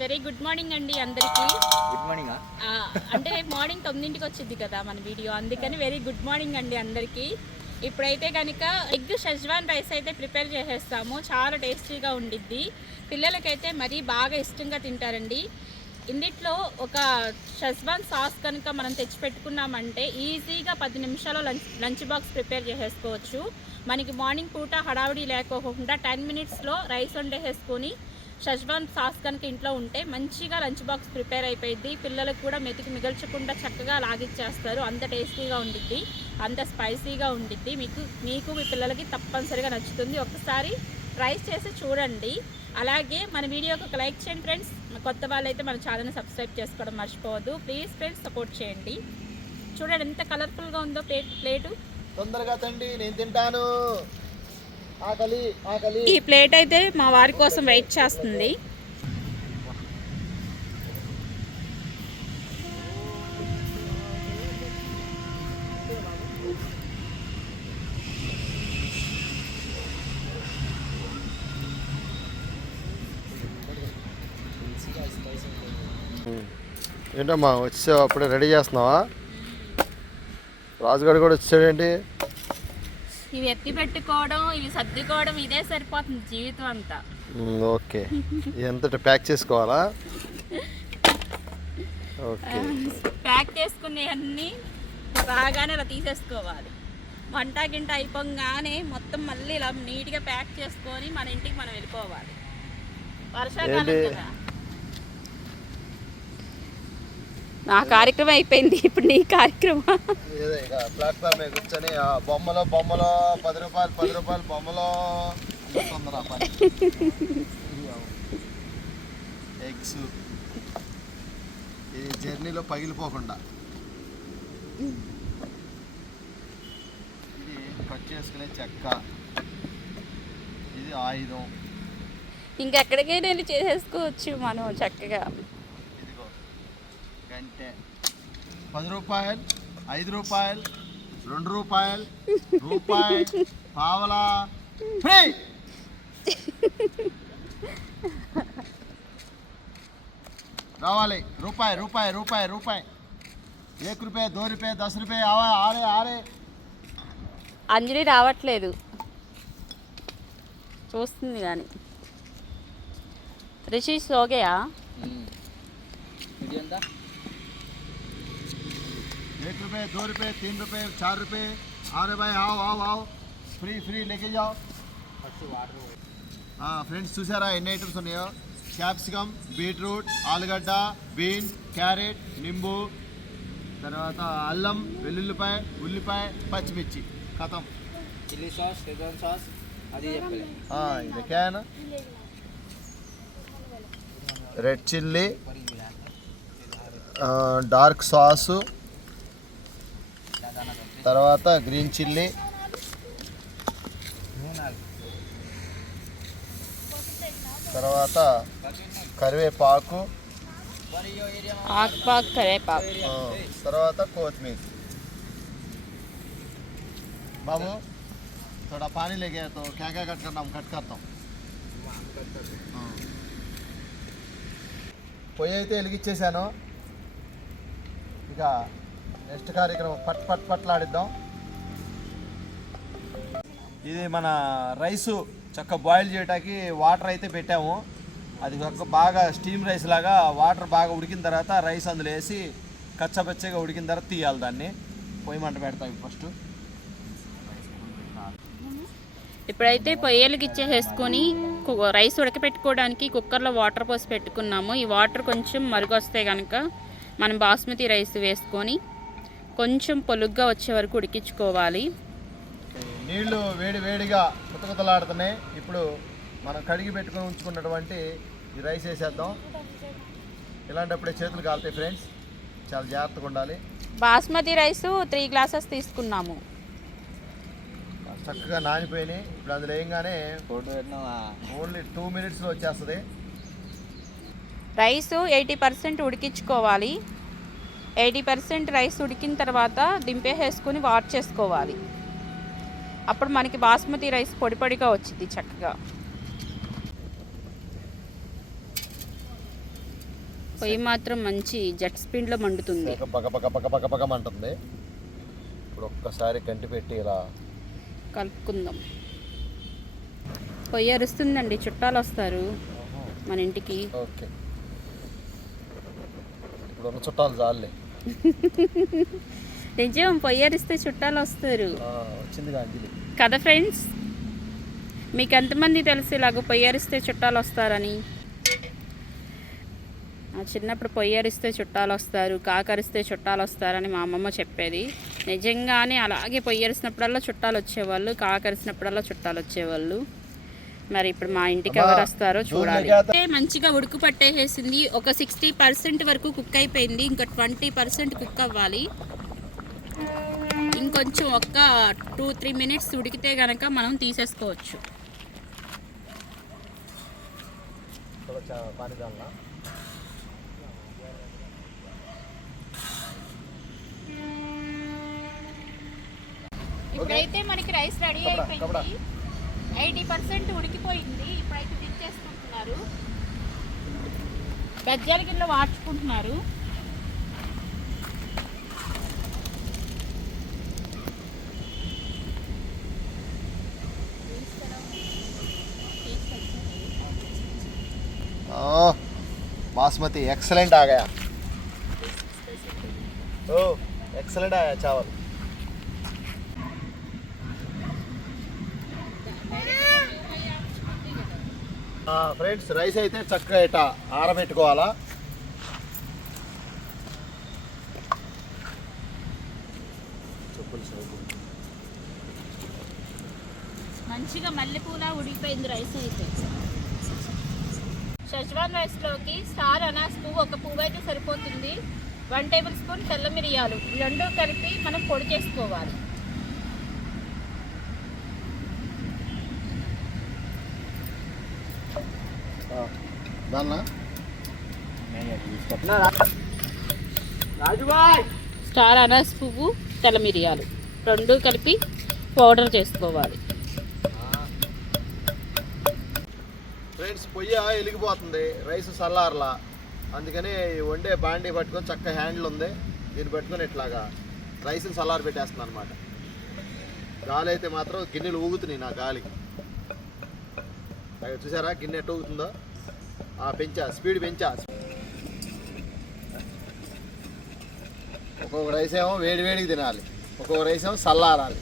Very good morning అండి అందరికీ. Good morning. అంటే మార్నింగ్ 9ంటికి వచ్చింది కదా మన వీడియో, అందుకని వెరీ గుడ్ మార్నింగ్ అండి అందరికీ. ఇప్పుడైతే కనుక ఎగ్ షెజ్వాన్ రైస్ అయితే ప్రిపేర్ చేసేస్తాము. చాలా టేస్టీగా ఉండిద్ది, పిల్లలకైతే మరీ బాగా ఇష్టంగా తింటారండి. ఇందులో ఒక షెజ్వాన్ సాస్ కనుక మనం తెచ్చిపెట్టుకున్నామంటే ఈజీగా 10 నిమిషాల్లో లంచ్ బాక్స్ ప్రిపేర్ చేసేసుకోవచ్చు. మనకి మార్నింగ్ పూట హడావిడి లేకోకుండా 10 మినిట్స్లో రైస్ వండేసేసుకొని షెజ్వాన్ సాస్ కనుక ఇంట్లో ఉంటే మంచిగా లంచ్ బాక్స్ ప్రిపేర్ అయిపోయింది. పిల్లలకు కూడా మెతికి మిగల్చకుండా చక్కగా లాగిచ్చేస్తారు. అంత టేస్టీగా ఉండిద్ది, అంత స్పైసీగా ఉండిద్ది. మీకు మీ పిల్లలకి తప్పనిసరిగా నచ్చుతుంది. ఒకసారి ట్రై చేసి చూడండి. అలాగే మన వీడియోకి ఒక లైక్ చేయండి ఫ్రెండ్స్. కొత్త వాళ్ళైతే మన ఛానల్ని సబ్స్క్రైబ్ చేసుకోవడం మర్చిపోవద్దు ప్లీజ్ ఫ్రెండ్స్, సపోర్ట్ చేయండి. చూడండి ఎంత కలర్ఫుల్గా ఉందో ప్లేటు. తొందరగా తండి, నేను తింటాను. ఆకలి ఆకలి. ఈ ప్లేట్ అయితే మా వారి కోసం వెయిట్ చేస్తుంది. ఏంటమ్మా వచ్చావు, అప్పుడే రెడీ చేస్తున్నావా? రాజుగారు కూడా వచ్చాడేంటి? ఇవి ఎత్తి పెట్టుకోవడం, ఇవి సర్దుకోవడం, ఇదే సరిపోతుంది జీవితం అంతా. ఓకే, ఎంత ప్యాక్ చేసుకోవాలా? ఓకే, ప్యాక్ చేసుకునేవన్నీ రాగానే ఇలా తీసేసుకోవాలి. వంట గింట అయిపోగానే మొత్తం మళ్ళీ ఇలా నీట్గా ప్యాక్ చేసుకొని మన ఇంటికి మనం వెళ్ళిపోవాలి. వర్షాకాలం కదా. నా కార్యక్రమం అయిపోయింది, ఇప్పుడు నీ కార్యక్రమం. ప్లాట్ఫామ్ మీద కూర్చొని బొమ్మలో 10 రూపాయలు బొమ్మలో ఎగ్స్ ఇది జర్నీలో పగిలిపోకుండా ఇది కట్ చేసుకునే చెక్క, ఇది ఆయుధం. ఇంకెక్కడికైనా వెళ్ళి చేసేసుకోవచ్చు మనం చక్కగా. ఇదిగో గంటే 10 రూపాయలు, 5 రూపాయలు, 2 రూపాయలు, రూపాయి, పావలా ఫ్రీ. రావాలి రూపాయి రూపాయి రూపాయి రూపాయి. 1 రూపాయ, 2 రూపాయ, 10 రూపాయ, ఆరే ఆరే. అంజలి రావట్లేదు, చూస్తుంది కానీ. రిషి సోగయా? 1 रुपये, 2 रुपये, 3 रुपये, 4 रुपये. अरे भाई आओ फ्री लेके जाओ. ఫ్రెండ్స్ చూసారా ఎన్ని ఐటమ్స్ ఉన్నాయో? క్యాప్సికమ్, బీట్రూట్, ఆలుగడ్డ, బీన్, క్యారెట్, నింబు, తర్వాత అల్లం, వెల్లుల్లిపాయ, ఉల్లిపాయ, పచ్చిమిర్చి, ఖతం. చిల్లీ సాస్, షెజ్వాన్ సాస్, అది చెప్పలే. ఇది can red chilli, dark sauce, తర్వాత గ్రీన్ చిల్లీ, తర్వాత కరివేపాకు, ఆకుపాకు, కరివేపాకు, తర్వాత కొత్తిమీర. బాబు थोड़ा पानी ले गया तो क्या क्या कट करना, हम कट करता हूँ. పొయ్యి అయితే వెలిగించేసాను. ఇక నెక్స్ట్ కార్యక్రమం పట్లాడిద్దాం. ఇది మన రైసు చక్క బాయిల్ చేయడానికి వాటర్ అయితే పెట్టాము. అది చక్క బాగా స్టీమ్ రైస్ లాగా వాటర్ బాగా ఉడికిన తర్వాత రైస్ అందులో వేసి కచ్చపచ్చగా ఉడికిన తర్వాత తీయాలి. దాన్ని పొయ్యి మంట పెడతాం ఫస్ట్. ఇప్పుడైతే పొయ్యలకి ఇచ్చేసేసుకొని రైస్ ఉడకపెట్టుకోవడానికి కుక్కర్లో వాటర్ పోసి పెట్టుకున్నాము. ఈ వాటర్ కొంచెం మరుగొస్తే కనుక మనం బాస్మతి రైస్ వేసుకొని కొంచెం పొలుగ్గా వచ్చే వరకు ఉడికించుకోవాలి. నీళ్లు వేడిగా కుతకుతలాడుతున్నాయి. ఇప్పుడు మనం కడిగి పెట్టుకొని ఉంచుకున్నటువంటి ఈ రైస్ వేసేద్దాం. ఇలాంటప్పుడే చేతులు కాలుతాయి ఫ్రెండ్స్, చాలా జాగ్రత్తగా ఉండాలి. బాస్మతి రైస్ 3 గ్లాసెస్ తీసుకున్నాము. చక్కగా నానిపోయినాయి. ఇప్పుడు అందులో వేయగానే ఓన్లీ 2 మినిట్స్లో వచ్చేస్తుంది. రైస్ 80% ఉడికించుకోవాలి. 80% రైస్ ఉడికిన తర్వాత దింపేసేసుకొని వాష్ చేసుకోవాలి. అప్పుడు మనకి బాస్మతి రైస్ పొడి పొడిగా వచ్చింది చక్కగా. పొయ్యి మాత్రం మంచి జెట్ స్పీడ్లో మండుతుంది. బగ బగ బగ బగ బగ మంటుంది. ఇప్పుడు ఒక్కసారి గంటి పెట్టి ఇలా కలుపుకుందాం. పొయ్యి అరుస్తుందండి, చుట్టాలు వస్తారు మన ఇంటికి. ఓకే, ఇప్పుడు ఉన్న చుట్టాలు చాలే. నిజం, పొయ్యి అరిస్తే చుట్టాలు వస్తారు. వచ్చింది కదా ఫ్రెండ్స్, మీకు ఎంతమంది తెలుసు ఇలాగ పొయ్యి అరిస్తే చుట్టాలు వస్తారని? చిన్నప్పుడు పొయ్యి అరిస్తే చుట్టాలు వస్తారు, కాకరిస్తే చుట్టాలు వస్తారని మా అమ్మమ్మ చెప్పేది. నిజంగానే అలాగే పొయ్యి అరిసినప్పుడల్లా చుట్టాలు వచ్చేవాళ్ళు, కాకరిసినప్పుడల్లా చుట్టాలు వచ్చేవాళ్ళు. మరి ఇప్పుడు మా ఇంటికి ఎవరు వస్తారో చూడాలి. మంచిగా ఉడుకు పట్టేసింది. ఒక 60% వరకు కుక్ అయిపోయింది. ఇంకా 20% కుక్ అవ్వాలి. ఇంకొంచెం ఒక 2-3 మినిట్స్ ఉడికితే గనక మనం తీసేసుకోవచ్చు. ఇప్పుడైతే మనకి రైస్ రెడీ అయిపోయింది. 80% ఉడికిపోయింది. ఇప్పుడైతే దించేసుకుంటున్నారు. గజ్జల గిన్నెలో వాడ్చుకుంటున్నారు. बासमती एक्सलेंट आ गया. ओ एक्सलेंट आया चावल. ఫ్రెండ్స్, రైస్ అయితే చక్కగా ఇట్లా ఆరబెట్టుకోవాలా. మంచిగా మల్లెపూల ఉడికిపోయింది రైస్ అయితే. షెజ్వాన్ రైస్లోకి స్టార్ అనాస్ పువ్వు, ఒక పువ్వు అయితే సరిపోతుంది. 1 టేబుల్ స్పూన్ తెల్ల మిరియాలు, రెండు కలిపి మనం పొడి చేసుకోవాలి. స్టార్ అనాస్ పువ్వు, తెల్ల మిరియాలు రెండు కలిపి పౌడర్ చేసుకోవాలి. ఫ్రెండ్స్, పొయ్యి వెలిగిపోతుంది, రైస్ చల్లారలా. అందుకని వండే బాండీ పట్టుకొని చక్కగా హ్యాండిల్ ఉంది, దీన్ని పట్టుకొని ఇట్లాగా రైస్ని చల్లారి పెట్టేస్తున్నాను అనమాట. గాలి అయితే మాత్రం గిన్నెలు ఊగుతున్నాయి నా గాలికి. చూసారా గిన్నె ఎట్ట ఊగుతుందో? పెంచా, స్పీడ్ పెంచా. ఒక్కొక్క రైస్ ఏమో వేడి వేడికి తినాలి, ఒక్కొక్క రైస్ ఏమో చల్లారాలి.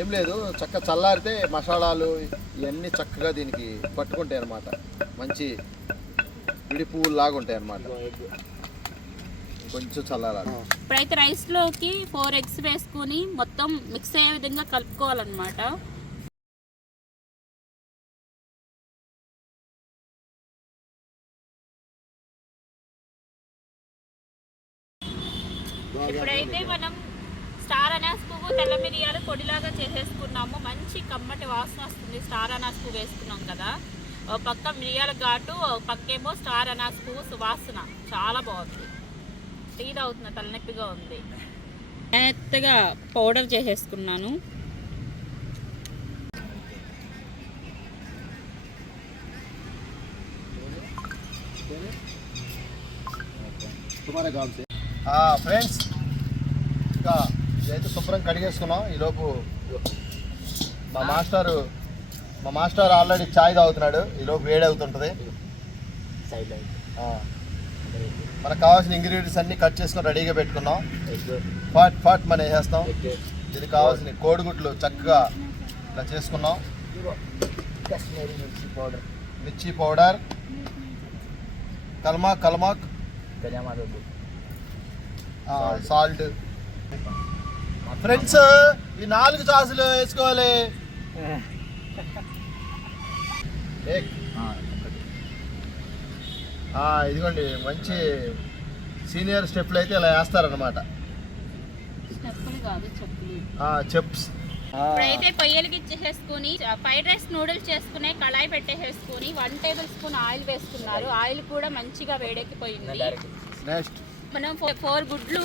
ఏం లేదు, చక్కగా చల్లారితే మసాలాలు ఇవన్నీ చక్కగా దీనికి పట్టుకుంటాయి అన్నమాట. మంచి విడి పువ్వులు లాగా ఉంటాయి అన్నమాట. కొంచెం చల్లారాలి. ఇప్పుడైతే రైస్లోకి 4 ఎగ్స్ వేసుకొని మొత్తం మిక్స్ అయ్యే విధంగా కలుపుకోవాలన్నమాట. ఇప్పుడైతే మనం స్టార్ అనాస్ పువ్వు, తెల్ల మిరియాలు పొడిలాగా చేసేసుకున్నాము. మంచి కమ్మటి వాసన వస్తుంది. స్టార్ అనాస్ పువ్వు వేసుకున్నాం కదా, ఒక పక్క మిరియాల ఘాటు, ఒక పక్కేమో స్టార్ అనాస్ పువ్వు సువాసన చాలా బాగుంది. టీ తాగుతున్నా, తలనొప్పిగా ఉంది. మెత్తగా పౌడర్ చేసేసుకున్నాను. ఫ్రెండ్స్, ఇంకా ఇదైతే శుభ్రం కడిగేసుకున్నాం. ఈలోపు మా మాస్టర్ ఆల్రెడీ ఛాయ్ తాగుతున్నాడు. ఈలోపు వేడి అవుతుంటుంది. మనకు కావాల్సిన ఇంగ్రీడియంట్స్ అన్నీ కట్ చేసుకొని రెడీగా పెట్టుకున్నాం. ఫాట్ మనం వేసేస్తాం. ఇది కావాల్సిన కోడిగుడ్లు చక్కగా ఇలా చేసుకున్నాం. మిర్చి పౌడర్, కల్మాక్, సాల్ట్. ఫ్రెండ్స్, ఈ 4 సాసులు వేసుకోవాలి. ఇదిగోండి, మంచి సీనియర్ స్టెప్లు అయితే ఇలా వేస్తారనమాట. చెప్స్. ఇప్పుడైతే పొయ్యలకి ఇచ్చేసేసుకుని ఫ్రైడ్ రైస్ నూడిల్స్ చేసుకునే కళాయి పెట్టేసేసుకుని 1 టేబుల్ స్పూన్ ఆయిల్ వేసుకున్నారు. ఆయిల్ కూడా మంచిగా వేడెక్కిపోయింది. నెక్స్ట్ మనం 4 గుడ్లు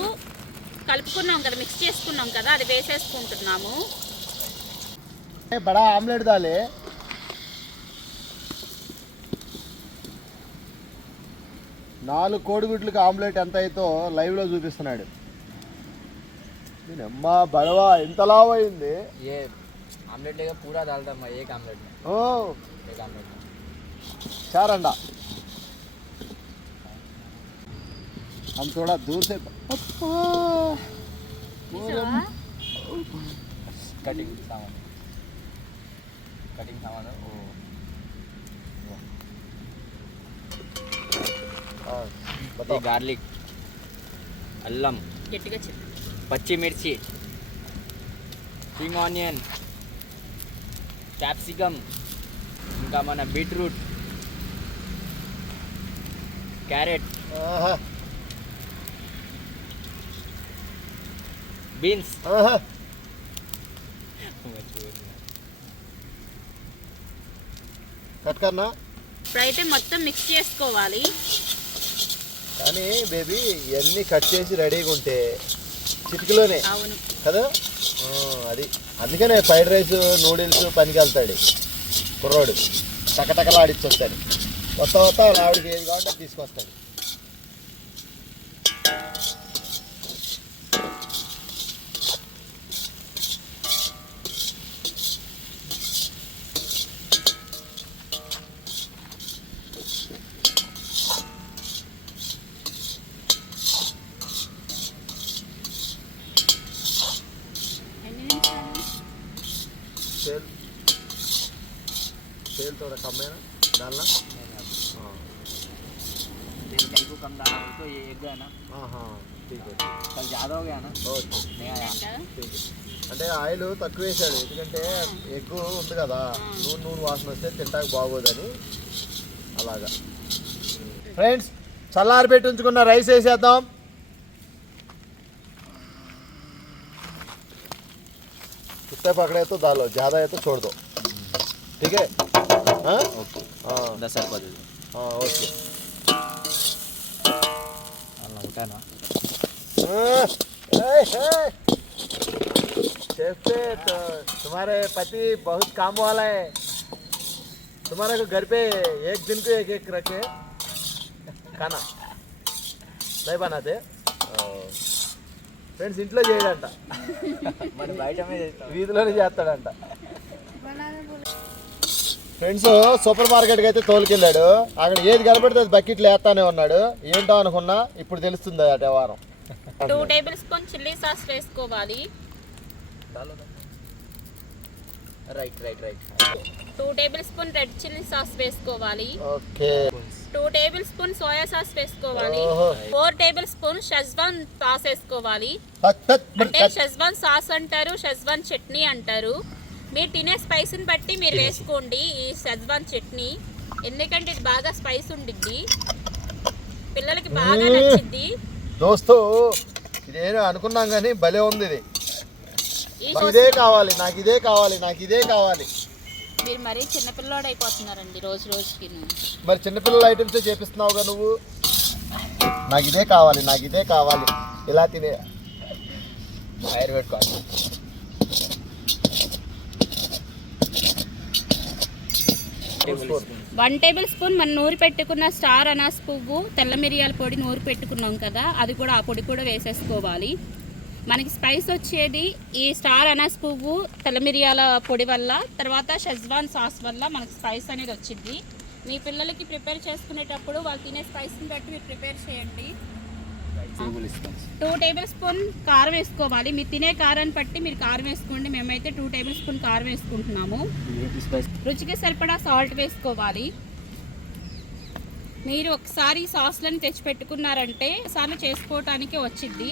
కలుపుకున్నాం కదా, మిక్స్ చేసుకున్నాం కదా, అది వేసేసుకుంటున్నాము. బడా ఆమ్లెట్ దాలే. 4 కోడిగుడ్లకి ఆమ్లెట్ ఎంత అవుతో లైవ్లో చూపిస్తున్నాడు. నేను అమ్మా బడవా ఎంత లావ్ అయింది. ये आमलेट लेगा पूरा डालता मैं एक आमलेट में, ఓ एक आमलेट में. 4 अंडा हम थोड़ा दूर से कटिंग सामान, कटिंग सामान है. बताओ. गार्लिक, అల్లం, గట్టిగా చెప్పు. పచ్చిమిర్చి, స్ప్రింగ్ ఆనియన్, క్యాప్సికమ్, ఇంకా మన బీట్రూట్, క్యారెట్, ఆహా బీన్స్. ఆహా కట్ కర్నా. ఇప్పుడైతే మొత్తం మిక్స్ చేసుకోవాలి. కానీ బేబీ ఇవన్నీ కట్ చేసి రెడీగా ఉంటే చిటికలోనే అవును కదా. అది అందుకనే ఫ్రైడ్ రైస్ నూడిల్స్ పనికి వెళ్తాడు కుర్రోడు, టకటకలాడిచ్చి వస్తాడు. వస్తా ఆవిడకి ఏది కావాలంటే తీసుకొస్తాడు. तेल थोड़ा कम है ना डालना. तेल कहीं को कम डालना हो तो ये एग है ना. हाँ हाँ ठीक है. कल ज़्यादा हो गया ना. ఓకే नहीं आया. ठीक है. అంటే ఆయిల్ తక్కువ వేసాడు ఎందుకంటే ఎగ్ ఉంది కదా, నూనె వాసన వస్తే తింటాక బాగోదని అలాగా. ఫ్రెండ్స్ చల్లారి పెట్టి ఉంచుకున్న రైస్ వేసేద్దాం. कुत्ते पकड़े तो डालो, ज़्यादा है तो छोड़ दो. ठीक है. हाँ ओके. हाँ 10 रुपये दे दो. हाँ ओके. अल्लाह उठा ना. शेफ पे तो तुम्हारे पति बहुत काम वाला है. तुम्हारे को घर पे एक दिन को एक रखे खाना नहीं बनाते. ఫ్రెండ్స్ ఇంట్లో చేయడంట, మన బయట మీద చేస్తాం, వీధిలోనే చేస్తాడంట. ఫ్రెండ్స్ సూపర్ మార్కెట్కి అయితే తోలుకెళ్ళాడు. అక్కడ ఏది కనబడితే అది బకెట్లు వేస్తానే ఉన్నాడు. ఏంటో అనుకున్నా, ఇప్పుడు తెలుస్తుంది అటే వారం. 2 టేబుల్ స్పూన్ చిల్లీ సాస్ వేసుకోవాలి. Right right right. 2 tablespoon red chilli sauce వేసుకోవాలి. Okay. 2 tablespoon soya sauce వేసుకోవాలి. ఓహో. 4 టేబుల్ స్పూన్ షెజ్వాన్ సాస్ వేసుకోవాలి. అంటే షెజ్వాన్ సాస్ అంటారు, షెజ్వాన్ చట్నీ అంటారు. మీరు తినే స్పైస్ని బట్టి మీరు వేసుకోండి ఈ షెజ్వాన్ చట్నీ. ఎందుకంటే ఇది బాగా స్పైస్ ఉండిద్ది, పిల్లలకి బాగా నచ్చిద్ది. దోస్తు ఇదేనో అనుకున్నాం కానీ భలే ఉంది ఇది. ఈ ఇదే కావాలి, నాకు ఇదే కావాలి, నాకు ఇదే కావాలి. మీరు మరీ చిన్నపిల్లోడు అయిపోతున్నారండి రోజు రోజుకి. మరి చిన్నపిల్లల ఐటమ్సే చేపిస్తున్నావుగా నువ్వు. నాకు ఇదే కావాలి, నాకు ఇదే కావాలి, ఇలా తినే ఆయుర్వేద్ కాదు. 1 టేబుల్ స్పూన్ మనం నూరి పెట్టుకున్న స్టార్ అనాస్ పువ్వు, తెల్ల మిరియాల పొడి నూరి పెట్టుకున్నాం కదా, అది కూడా ఆ పొడి కూడా వేసేసుకోవాలి. మనకి స్పైస్ వచ్చేది ఈ స్టార్ అనాస్ పువ్వు, తెల్ల మిరియాల పొడి వల్ల, తర్వాత షెజ్వాన్ సాస్ వల్ల మనకి స్పైస్ అనేది వచ్చింది. మీ పిల్లలకి ప్రిపేర్ చేసుకునేటప్పుడు వాళ్ళు తినే స్పైస్ని బట్టి మీరు ప్రిపేర్ చేయండి. 2 టేబుల్ స్పూన్ కారం వేసుకోవాలి. మీరు తినే కారాన్ని బట్టి మీరు కారం వేసుకోండి. మేమైతే 2 టేబుల్ స్పూన్ కారం వేసుకుంటున్నాము. రుచికి సరిపడా సాల్ట్ వేసుకోవాలి. మీరు ఒకసారి సాస్లను తెచ్చిపెట్టుకున్నారంటే సార్లు చేసుకోవటానికి వచ్చింది.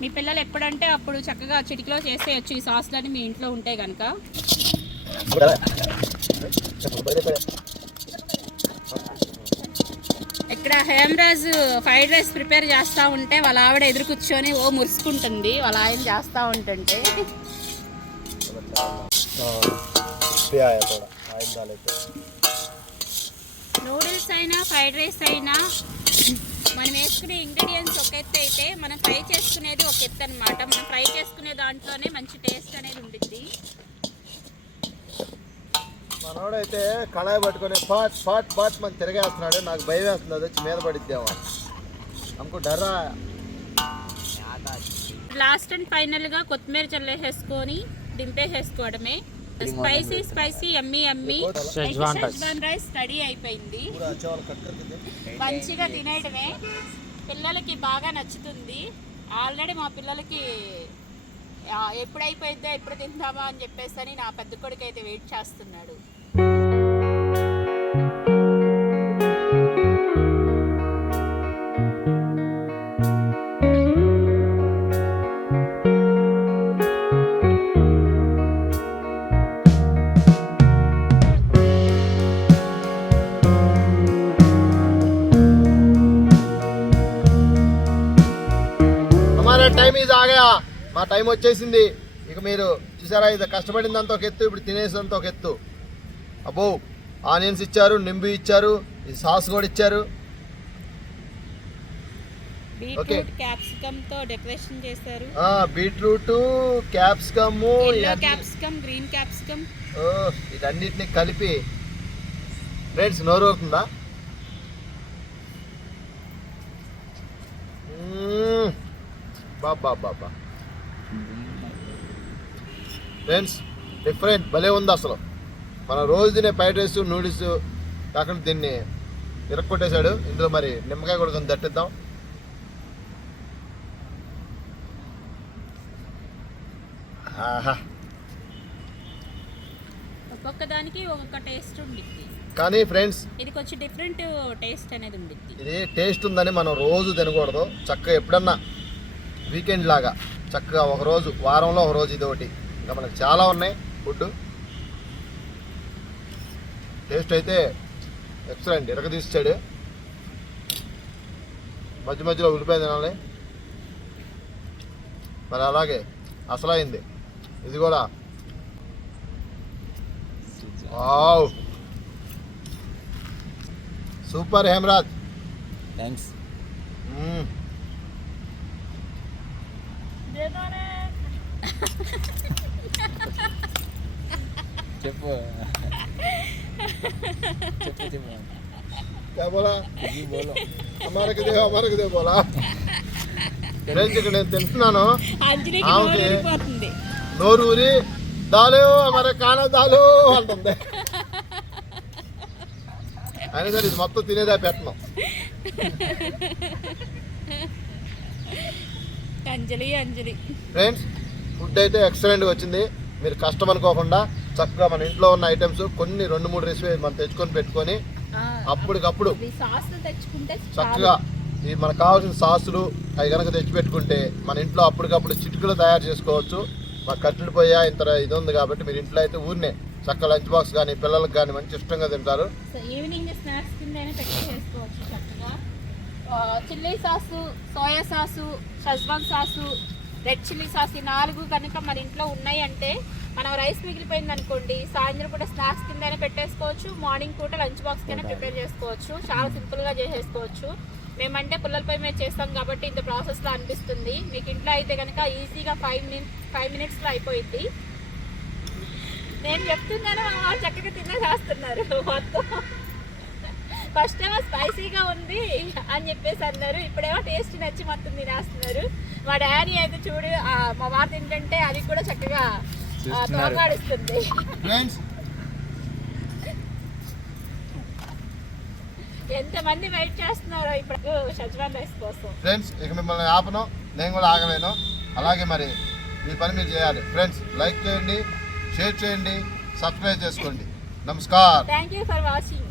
మీ పిల్లలు ఎప్పుడంటే అప్పుడు చక్కగా చిటికలో చేసేయచ్చు ఈ సాస్లని మీ ఇంట్లో ఉంటే కనుక. ఇక్కడ హేమరాజ్ ఫ్రైడ్ రైస్ ప్రిపేర్ చేస్తూ ఉంటే వాళ్ళ ఆవిడ ఎదురు కూర్చొని ఓ మురుసుకుంటుంది వాళ్ళ ఆయన చేస్తూ ఉంటుంటే. నూడిల్స్ అయినా ఫ్రైడ్ రైస్ అయినా మనం వేసుకునే ఇంగ్రీడియంట్స్ ఒక ఎత్తు అయితే మనం ఫ్రై చేసుకునేది ఒక ఎత్తు అనమాట. మనం ఫ్రై చేసుకునే దాంట్లోనే మంచి టేస్ట్ అనేది ఉండిద్ది. మనోడైతే కళాయి పట్టుకొని ఫాట్ ఫాట్ ఫాట్ మన తిరగేస్తున్నాడు. నాకు భయం వేస్తుంది, అది వచ్చి మీద పడిద్దామా అనుకో డర్రా. లాస్ట్ అండ్ ఫైనల్ గా కొత్తిమీర చల్లేసేసుకొని దింపేసేసుకోవడమే. స్పైసీ స్పైసీ యమ్మీ యమ్మీ షెజ్వాన్ రైస్ రెడీ అయిపోయింది. మంచిగా తినేయడమే. పిల్లలకి బాగా నచ్చుతుంది. ఆల్రెడీ మా పిల్లలకి ఎప్పుడు అయిపోయిద్దా ఎప్పుడు తిందామా అని చెప్పేసి అని నా పెద్ద కొడుకు అయితే వెయిట్ చేస్తున్నాడు. టైం ఈజ్ ఆగా, మా టైం వచ్చేసింది. ఇక మీరు చూసారా, ఇది కష్టపడిందంతా ఒక ఎత్తు, ఇప్పుడు తినేసినంత ఒక ఎత్తు. అబ్బో, ఆనియన్స్ ఇచ్చారు, నింబు ఇచ్చారు, ఈ సాస్ కూడా ఇచ్చారు. బీట్రూట్ క్యాప్సికమ్ తో డెకరేషన్ చేశారు. Beetroot capsicum, yellow capsicum, green capsicum, వీటన్నిటిని కలిపి ఫ్రెండ్స్ నోరు అవుతుందా? బాబా బాబా ఫ్రెండ్స్, డిఫరెంట్ భలే ఉంది అసలు. మనం రోజు తినే ఫ్రైడ్ రైస్ నూడిల్స్ కాకుండా దీన్ని ఇరక్కొట్టేశాడు. ఇందులో మరి నిమ్మకాయ కూడా కొంచెం దట్టిద్దాం. ఆహా, ఒక్కొక్క దానికి ఒక్కొక్క టేస్ట్ ఉండిద్ది. కానీ ఫ్రెండ్స్ ఇది కొంచెం డిఫరెంట్ టేస్ట్ అనేది ఉండిద్ది. ఇది టేస్ట్ ఉందని మనం రోజు తినకూడదు. చక్కగా ఎప్పుడన్నా వీకెండ్ లాగా చక్కగా ఒకరోజు, వారంలో ఒక రోజు ఇది ఒకటి. ఇంకా మనకు చాలా ఉన్నాయి ఫుడ్. టేస్ట్ అయితే ఎక్సలెంట్, ఇరగదీసాడు. మధ్య మధ్యలో ఉల్లిపాయ తినాలి. మరి అలాగే అసలైంది ఇది కూడా. Wow, super Hemraj, thanks. చెప్పు చెప్పు చెప్పు. क्या बोला? जी बोलो. हमारे के दे बोला. ఫ్రెండ్స్, ఇక్కడ నేను తింటున్నాను. నోరు ఊరి దాలు మరి కానా దాలు అంటుంది. అయినా సరే ఇది మొత్తం తినేదా పెట్టను. అంజలి ఫ్రెండ్స్, ఫుడ్ అయితే ఎక్సలెంట్గా వచ్చింది. మీరు కష్టం అనుకోకుండా చక్కగా మన ఇంట్లో ఉన్న ఐటమ్స్ కొన్ని 2-3 రెసిపీ మనం తెచ్చుకొని పెట్టుకొని అప్పటికప్పుడు చక్కగా ఈ మనకు కావాల్సిన సాసులు అవి కనుక తెచ్చిపెట్టుకుంటే మన ఇంట్లో అప్పటికప్పుడు చిటికలు తయారు చేసుకోవచ్చు. మా కట్టెలు పోయా ఇంత ఇది ఉంది కాబట్టి మీరు ఇంట్లో అయితే ఊరినే చక్కగా లంచ్ బాక్స్ కానీ పిల్లలకు కానీ మంచి ఇష్టంగా తింటారు. ఈవినింగ్ స్నాక్స్ కింద పెట్టేసుకోవచ్చు చక్కగా. Chilli sauce, soya sauce, schezwan sauce, red chilli sauce, ఈ 4 కనుక మన ఇంట్లో ఉన్నాయి అంటే మనం రైస్ మిగిలిపోయింది అనుకోండి, సాయంత్రం పూట స్నాక్స్ కింద పెట్టేసుకోవచ్చు, మార్నింగ్ పూట లంచ్ బాక్స్ కింద ప్రిపేర్ చేసుకోవచ్చు. చాలా సింపుల్గా చేసేసుకోవచ్చు. మేమంటే పుల్లలపై మేము చేస్తాం కాబట్టి ఇంత ప్రాసెస్లో అనిపిస్తుంది. మీకు ఇంట్లో అయితే కనుక ఈజీగా 5 మినిట్స్లో అయిపోయింది. నేను చెప్తున్నాను, చక్కగా తినేసేస్తున్నారు మొత్తం. ఫస్ట్ ఏమో స్పైసీగా ఉంది అని చెప్పేసి అన్నారు, ఇప్పుడేమో టేస్ట్ నచ్చి మొత్తం తినేస్తున్నారు. మా డాడీ అయితే చూడు, మా వారు తింటుంటే అది కూడా చక్కగా తోగాడిస్తుంది. ఎంతమంది వెయిట్ చేస్తున్నారో ఇప్పుడు షెజ్వాన్ రైస్ కోసం. ఫ్రెండ్స్, ఇక మిమ్మల్ని ఆపను, నేను కూడా ఆగలేను. అలాగే మరి మీ పని మీరు చేయాలి. ఫ్రెండ్స్, లైక్ చేయండి, షేర్ చేయండి, సబ్స్క్రైబ్ చేసుకోండి. నమస్కారం. Thank you for watching.